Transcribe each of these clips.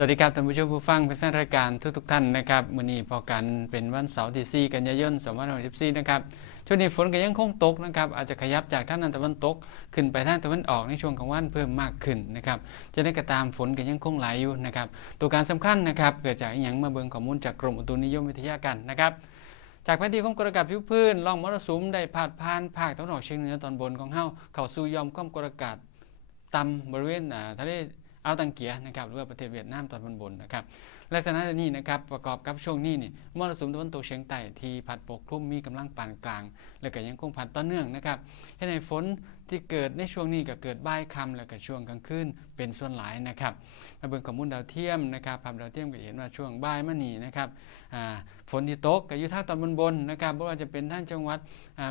สวัสดีครับท่านผู้ชมผู้ฟังเป็นแฟนรายการทุกๆท่านนะครับมื้อนี้พอกันเป็นวันเสาร์ที่4กันยายน2564นะครับช่วงนี้ฝนก็ยังคงตกนะครับอาจจะขยับจากทางตะวันตก ขึ้นไปทางตะวันออกในช่วงกลางวันเพิ่มมากขึ้นนะครับจะได้กระตามฝนก็ยังคงไหลอยู่นะครับตัวการสำคัญนะครับเกิดจากอย่างมาเบิ่งข้อมูลจากกรมอุตุนิยมวิทยากันนะครับจากแผนที่ความกดอากาศผิวพื้นล่องมรสุมได้พาดผ่านภาคตะวันออกเฉียงเหนือตอนบนของเฮาเข้าสู่ยอมความกดอากาศต่ำบริเวณอ่าทะเล อ่าวตังเกียนะครับหรือว่าประเทศเวียดนามตอนบนบนนะครับลักษณะนี้นะครับประกอบกับช่วงนี้นี่มรสุมตะวันตกเฉียงใต้ที่พัดปกคลุมมีกำลังปานกลาง แล้วก็ยังคงพัดต่อเนื่องนะครับให้ในฝนที่เกิดในช่วงนี้ก็เกิดบ่ายค่ำแล้วก็ช่วงกลางคืนเป็นส่วนหลายนะครับมาเบิ่งข้อมูลดาวเทียมนะครับภาพดาวเทียมก็เห็นว่าช่วงบ่ายมานี่นะครับฝนที่ตกก็อยู่ทางตอนบนบนนะครับไม่ว่าจะเป็นทางจังหวัดอ่า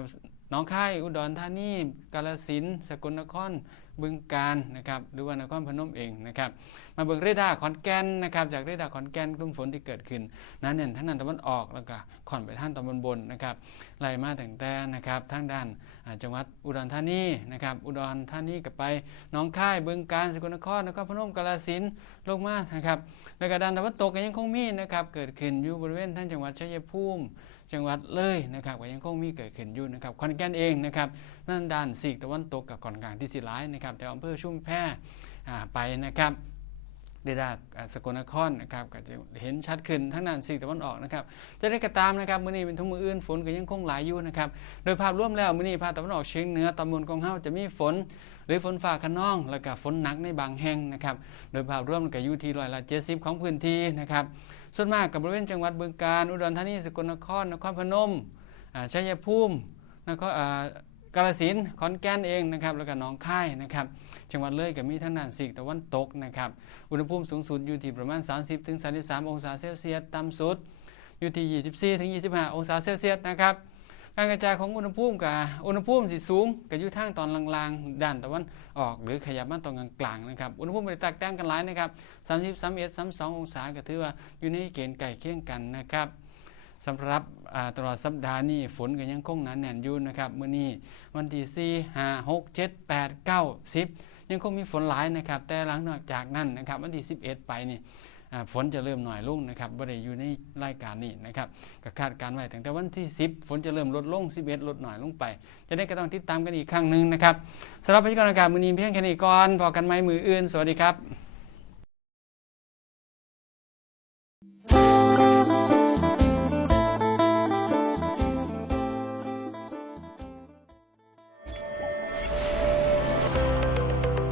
น้องค่ายอุดรธานีกาฬสินสกลนครบึงกาฬนะครับหรือว่านครพนมเองนะครับมาเบิ่งเรดาร์ขอนแก่นนะครับจากเรดาร์ขอนแก่นกลุ่มฝนที่เกิดขึ้นนั้นเนี่ยทางด้นตะวันออกแล้วก็ค่อนไปท่างตอนบนบนนะครับไหลมาตั้งแต่นะครับทางด้านจังหวัดอุดรธานีนะครับอุดรธานีกับไปหนองค่ายบึงกาฬสกลนครนครพนมกาฬสินลงมานะครับแล้วก็ด้านตะวันตกก็ยังคงมีนะครับเกิดขึ้นอยู่บริเวณท่างจังหวัดชัยภูมิ จังหวัดเลยนะครับก็ยังคงมีเกิดขึ้นอยู่นะครับขอนแก่นเองนะครับนั่นด้านสีกตะวันตกกับก่อนกลางที่สิร้ายนะครับแต่อำเภอชุ่มแพไปนะครับ เดดาอ่าสกลนครนะครับก็จะเห็นชัดขึ้นทั้งด้านสีกตะวันออกนะครับจะได้กระตามนะครับมื้อนี้เป็นทุ่งมืออื่นฝนก็ยังคงหลายอยู่นะครับโดยภาพรวมแล้วมื้อนี้ภาคตะวันออกเฉียงเหนือตอนบนของเฮาจะมีฝน หรือฝนฟ้าขนอง แล้วก็ฝนหนักในบางแห่งนะครับโดยภาพรวมก็อยู่ที่ร้อยละ70 ของพื้นที่นะครับส่วนมากกับบริเวณจังหวัดบึงกาฬอุดรธานีสกลนครนครพนมชัยภูมินครอ่า กาฬสินขอนแก่นเองนะครับแล้วก็หนองคายนะครับจังหวัดเลยก็มีทั้งนั้นสีกตะวันตกนะครับอุณหภูมิสูงสุดอยู่ที่ประมาณ 30ถึง33 องศาเซลเซียสต่ำสุดอยู่ที่24ถึง25 องศาเซลเซียสนะครับการกระจายของอุณหภูมิกับอุณหภูมิสิสูงก็อยู่ทางตอนล่างๆด้านตะวันออก หรือขยับมาตอนกลางๆนะครับอุณหภูมิไม่ได้แตกต่างกันหลายนะครับ30 31 32 องศาก็ถือว่าอยู่ในเกณฑ์ใกล้เคียงกันนะครับ สำหรับตลอดสัปดาห์นี้ฝนก็ยังคงหนาแน่นอยู่นะครับเมื้อนี้วันที่4 5 6 7 8 9 10 ยังคงมีฝนหลายนะครับ แต่หลังจากนั้นนะครับวันที่ 11 ไปนี่ฝนจะเริ่มหน่อยลงนะครับบ่ได้อยู่ในรายการนี้นะครับก็คาดการไว้ตั้งแต่วันที่ 10 ฝนจะเริ่มลดลง 11 ลดหน่อยลงไป จะได้ก็ต้องติดตามกันอีกครั้งหนึ่งนะครับสำหรับพยากรณ์อากาศมื้อนี้เพียงแค่นี้ก่อนพอกันไหมมืออื่น สวัสดีครับ